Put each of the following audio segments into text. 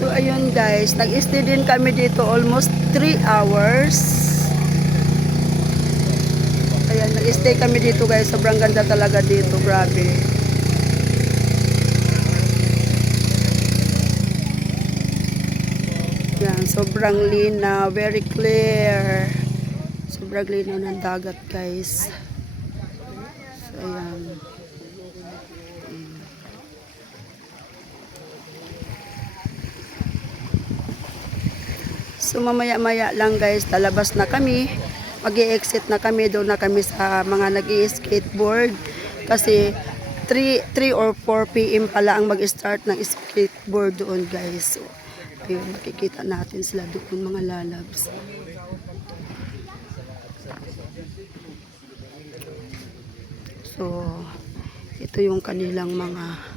So ayun guys, nag-stay din kami dito almost 3 hours. Ayan, nag-stay kami dito guys. Sobrang ganda talaga dito, grabe. Yan, sobrang linaw, very clear. Sobrang linaw ng dagat guys. So ayan. So mamaya-maya lang guys, lalabas na kami. Mag-i-exit na kami, doon na kami sa mga nag-i-skateboard. Kasi 3 or 4 PM pala ang mag-start ng skateboard doon guys. So, ayun, makikita natin sila doon mga lalabs. So, ito yung kanilang mga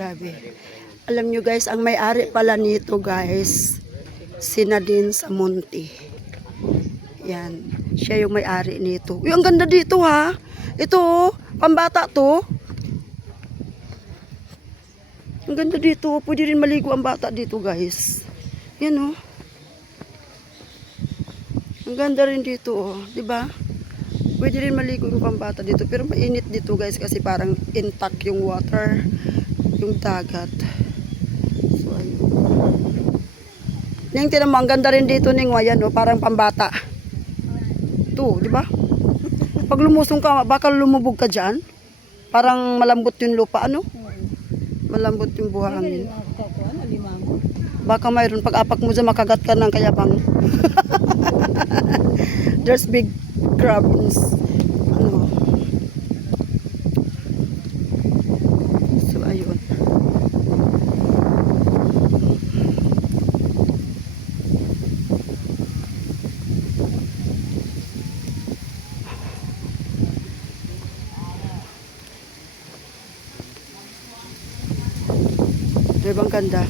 grabe. Alam nyo guys, ang may-ari pala nito guys, si Nadine Samonte. Yan. Siya yung may-ari nito. Uy, ang ganda dito ha. Ito oh, pambata to. Ang ganda dito. Pwede rin maligo ang bata dito guys. Yan oh. Ang ganda rin dito oh. Diba? Pwede rin maligo yung pambata dito. Pero mainit dito guys kasi parang intact yung water. Yung dagat. So ayun. Ning, tinan mo, ang ganda rin dito ning wayan oh. Parang pambata. Ito, diba? Pag lumusong ka, baka lumubog ka dyan. Parang malambot yung lupa, ano? Malambot yung buhangin. Baka mayroon, pag apak mo dyan, makagat ka ng kayabang. There's big crabs. Ano? So, ayun. Diba ang ganda?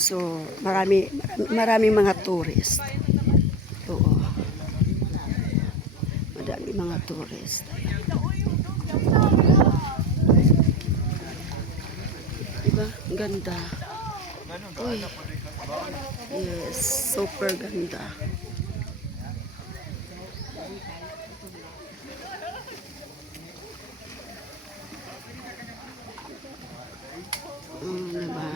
So, marami mga tourist. Oo. Marami mga tourist. Diba? Ang ganda. Uy. Yes, super ganda. Diba?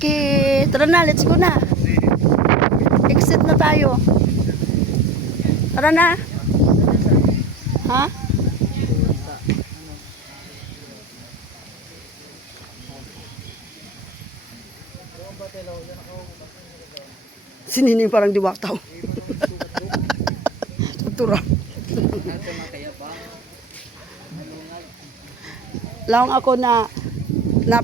Okay, tara na, let's go na. Exit na tayo. Tara na. Ha? Sinining parang diwataw. Tutura. Laong ako na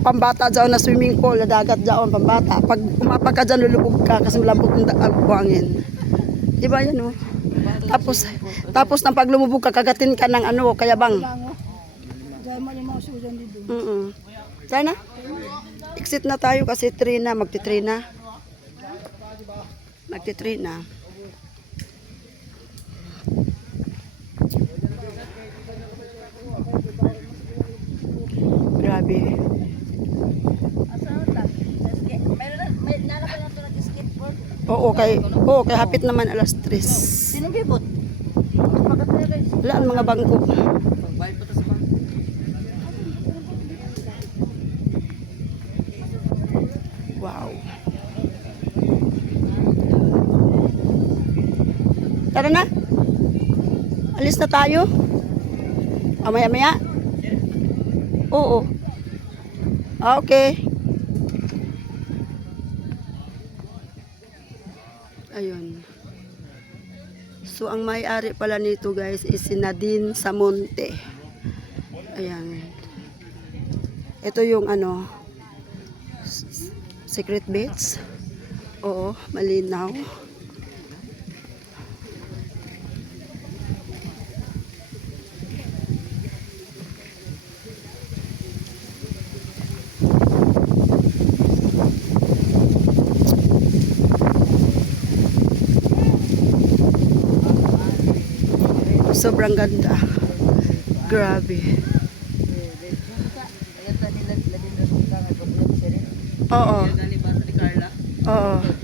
pambata dyan na swimming pool, na dagat dyan pambata. Pag umapak ka dyan, lulubog ka kasi malambot ng buhangin. Diba yan oh? Tapos nang pag lumubog ka, kagatin ka ng ano, kayabang. Sana? Exit na tayo kasi 3 na, magti-3 na. Magti-3 na. Grabe. Oo, kay hapit naman alas 3. Sino gibot? Wala ang mga bangko. Wow. Tara na. Alis na tayo. Maya-maya. Oo. Okay. Ayun. So, ang may-ari pala nito guys is si Nadine Samonte. Ayan. Ito yung ano, secret bits. Oo, malinaw. Sobrang ganda. Grabe. Oo. Oo.